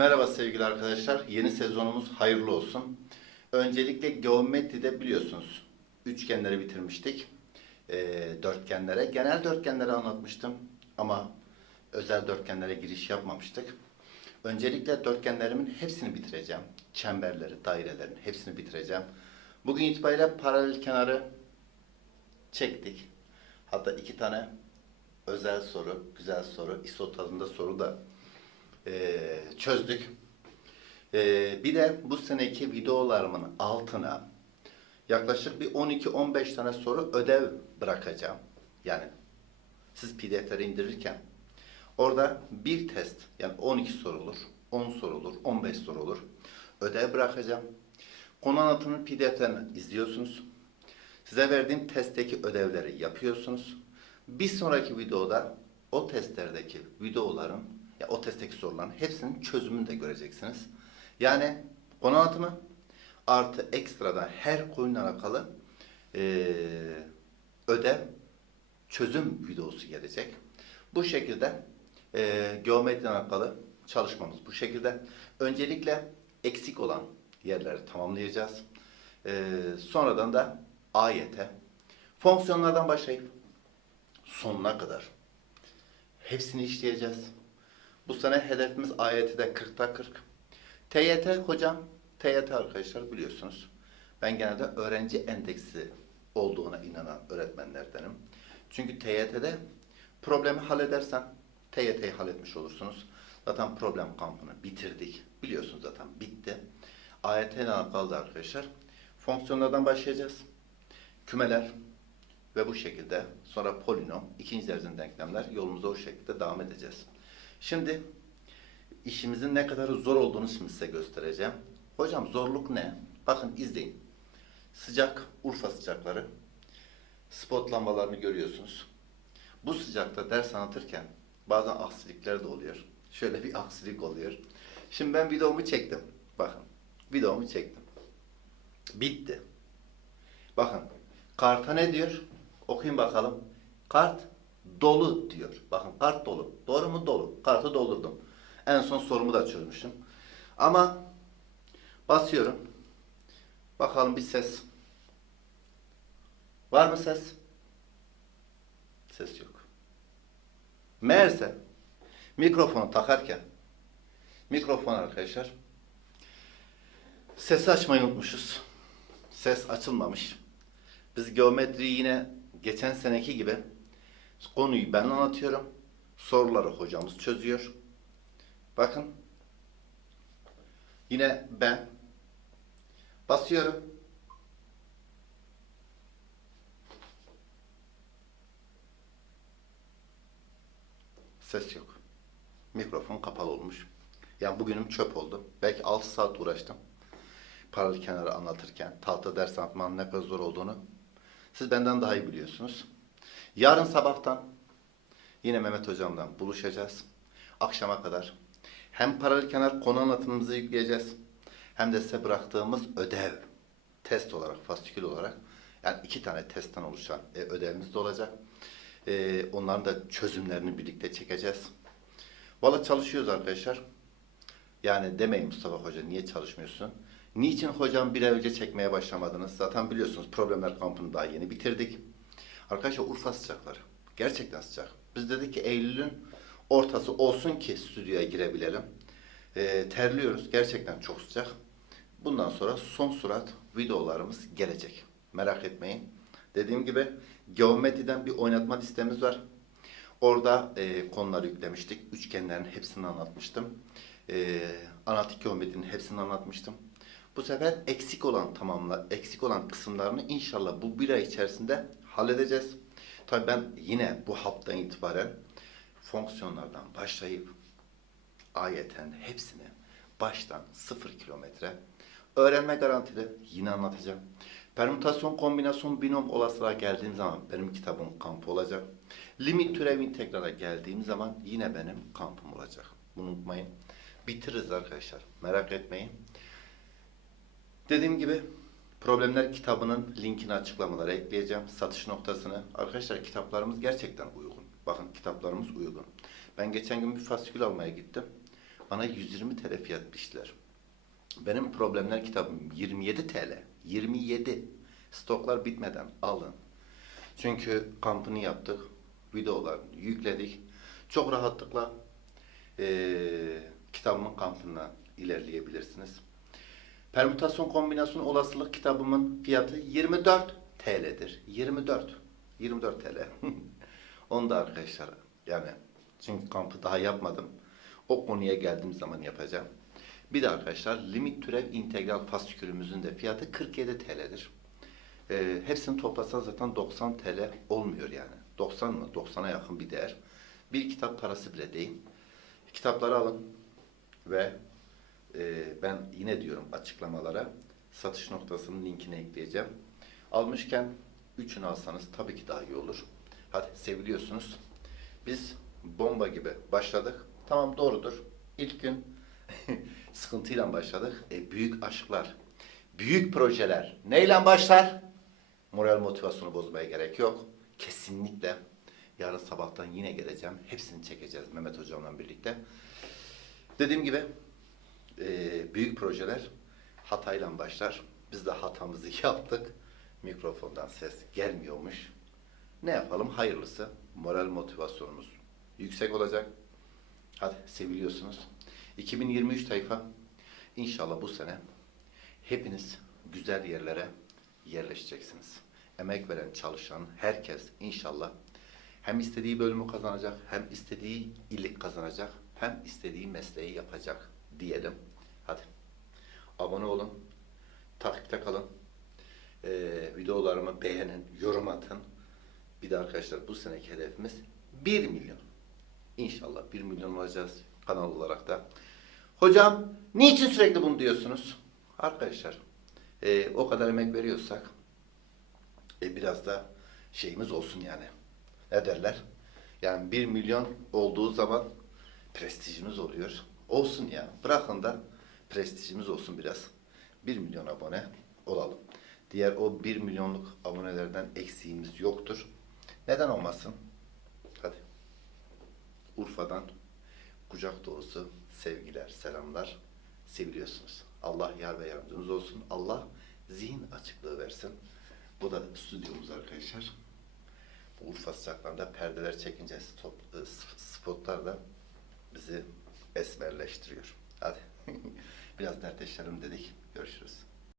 Merhaba sevgili arkadaşlar. Yeni sezonumuz hayırlı olsun. Öncelikle geometride biliyorsunuz üçgenleri bitirmiştik. Ee, dörtgenlere, genel dörtgenleri anlatmıştım ama özel dörtgenlere giriş yapmamıştık. Öncelikle dörtgenlerimin hepsini bitireceğim. Çemberleri, dairelerin hepsini bitireceğim. Bugün itibariyle paralel kenarı çektik. Hatta iki tane özel soru, güzel soru, ISO tadında soru da çözdük. Eee, bir de bu seneki videolarımın altına yaklaşık bir 12-15 tane soru ödev bırakacağım. Yani siz pdf'leri indirirken orada bir test yani 12 soru olur, 10 soru olur, 15 soru olur. Ödev bırakacağım. Konu anlatımının pdf'lerini izliyorsunuz. Size verdiğim testteki ödevleri yapıyorsunuz. Bir sonraki videoda o testlerdeki videoların ya o testteki soruların hepsinin çözümünü de göreceksiniz. Yani konu anlatımı artı ekstradan her konuyla alakalı eee, ödev çözüm videosu gelecek. Bu şekilde eee geometriden alakalı çalışmamız bu şekilde. Öncelikle eksik olan yerleri tamamlayacağız. Eee, sonradan da ayete fonksiyonlardan başlayıp sonuna kadar hepsini işleyeceğiz. Bu sene hedefimiz AYT'de 40'ta 40. TYT hocam, TYT arkadaşlar biliyorsunuz. Ben genelde öğrenci endeksi olduğuna inanan öğretmenlerdenim. Çünkü TYT'de problemi halledersen TYT'yi halletmiş olursunuz. Zaten problem kampını bitirdik. Biliyorsunuz zaten bitti. AYT ile alakalı da arkadaşlar. Fonksiyonlardan başlayacağız. Kümeler ve bu şekilde sonra polinom, ikinci derecen denklemler yolumuza o şekilde devam edeceğiz. Şimdi işimizin ne kadar zor olduğunu şimdi size göstereceğim. Hocam zorluk ne? Bakın izleyin. Sıcak, Urfa sıcakları. Spot lambalarını görüyorsunuz. Bu sıcakta ders anlatırken bazen aksilikler de oluyor. Şöyle bir aksilik oluyor. Şimdi ben videomu çektim. Bakın. Videomu çektim. Bitti. Bakın. Karta ne diyor? Okuyun bakalım. Kart dolu diyor. Bakın kart dolu. Doğru mu? Dolu. Kartı doldurdum. En son sorumu da çözmüştüm. Ama basıyorum. Bakalım bir ses. Var mı ses? Ses yok. Meğerse mikrofonu takarken mikrofon arkadaşlar sesi açmayı unutmuşuz. Ses açılmamış. Biz geometriyi yine geçen seneki gibi konuyu ben anlatıyorum. Soruları hocamız çözüyor. Bakın. Yine ben basıyorum. Ses yok. Mikrofon kapalı olmuş. Yani bugünüm çöp oldu. Belki 6 saat uğraştım. Paralel kenarı anlatırken, tahta ders anlatmanın ne kadar zor olduğunu siz benden daha iyi biliyorsunuz. Yarın sabahtan yine Mehmet hocamdan buluşacağız. Akşama kadar hem paralel kenar konu anlatımımızı yükleyeceğiz. Hem de size bıraktığımız ödev, test olarak, fasikül olarak yani iki tane testten oluşan e, ödevimiz de olacak. E, onların da çözümlerini birlikte çekeceğiz. Valla çalışıyoruz arkadaşlar. Yani demeyin Mustafa Hoca niye çalışmıyorsun? Niçin hocam bir ay önce çekmeye başlamadınız? Zaten biliyorsunuz problemler kampını daha yeni bitirdik. Arkadaşlar Urfa sıcakları. Gerçekten sıcak. Biz dedik ki Eylül'ün ortası olsun ki stüdyoya girebilelim. Ee, terliyoruz. Gerçekten çok sıcak. Bundan sonra son surat videolarımız gelecek. Merak etmeyin. Dediğim gibi geometriden bir oynatma listemiz var. Orada e, konuları yüklemiştik. Üçgenlerin hepsini anlatmıştım. E, analitik geometrinin hepsini anlatmıştım. Bu sefer eksik olan tamamla eksik olan kısımlarını inşallah bu bir ay içerisinde halledeceğiz. Tabii ben yine bu haftadan itibaren fonksiyonlardan başlayıp ayeten hepsini baştan sıfır kilometre öğrenme garantili yine anlatacağım. Permütasyon, kombinasyon, binom olasılığa geldiğim zaman benim kitabım kampı olacak. Limit türev integrala geldiğim zaman yine benim kampım olacak. Bunu unutmayın. Bitiririz arkadaşlar. Merak etmeyin. Dediğim gibi problemler kitabının linkini açıklamalara ekleyeceğim. Satış noktasını. Arkadaşlar kitaplarımız gerçekten uygun. Bakın kitaplarımız uygun. Ben geçen gün bir fasikül almaya gittim. Bana 120 TL fiyat biçtiler. Benim problemler kitabım 27 TL. 27. Stoklar bitmeden alın. Çünkü kampını yaptık. Videolarını yükledik. Çok rahatlıkla eee kitabımın kampına ilerleyebilirsiniz. Permütasyon kombinasyon olasılık kitabımın fiyatı 24 TL'dir. 24. 24 TL. Onu da arkadaşlar yani çünkü kampı daha yapmadım. O konuya geldiğim zaman yapacağım. Bir de arkadaşlar limit türev integral fasikülümüzün de fiyatı 47 TL'dir. Ee, hepsini toplasan zaten 90 TL olmuyor yani. 90 mı? 90'a yakın bir değer. Bir kitap parası bile değil. Kitapları alın ve e, ben yine diyorum açıklamalara satış noktasının linkini ekleyeceğim. Almışken üçünü alsanız tabii ki daha iyi olur. Hadi seviliyorsunuz. Biz bomba gibi başladık. Tamam doğrudur. İlk gün sıkıntıyla başladık. E, büyük aşklar, büyük projeler neyle başlar? Moral motivasyonu bozmaya gerek yok. Kesinlikle yarın sabahtan yine geleceğim. Hepsini çekeceğiz Mehmet Hocam'la birlikte. Dediğim gibi e, büyük projeler hatayla başlar. Biz de hatamızı yaptık. Mikrofondan ses gelmiyormuş. Ne yapalım? Hayırlısı. Moral motivasyonumuz yüksek olacak. Hadi seviliyorsunuz. 2023 tayfa inşallah bu sene hepiniz güzel yerlere yerleşeceksiniz. Emek veren, çalışan herkes inşallah hem istediği bölümü kazanacak, hem istediği illik kazanacak, hem istediği mesleği yapacak diyelim. Hadi abone olun, takipte kalın. Ee, videolarımı beğenin, yorum atın. Bir de arkadaşlar bu seneki hedefimiz 1 milyon. İnşallah 1 milyon olacağız kanal olarak da. Hocam niçin sürekli bunu diyorsunuz? Arkadaşlar e, o kadar emek veriyorsak e, biraz da şeyimiz olsun yani. Ne derler? Yani 1 milyon olduğu zaman prestijimiz oluyor. Olsun ya. Bırakın da prestijimiz olsun biraz. 1 milyon abone olalım. Diğer o 1 milyonluk abonelerden eksiğimiz yoktur. Neden olmasın? Hadi. Urfa'dan kucak dolusu sevgiler, selamlar. Seviliyorsunuz. Allah yar ve yardımcınız olsun. Allah zihin açıklığı versin. Bu da stüdyomuz arkadaşlar. Bu Urfa sıcaklarında perdeler çekince e, spotlar da bizi esmerleştiriyor. Hadi. Biraz dertleşelim dedik. Görüşürüz.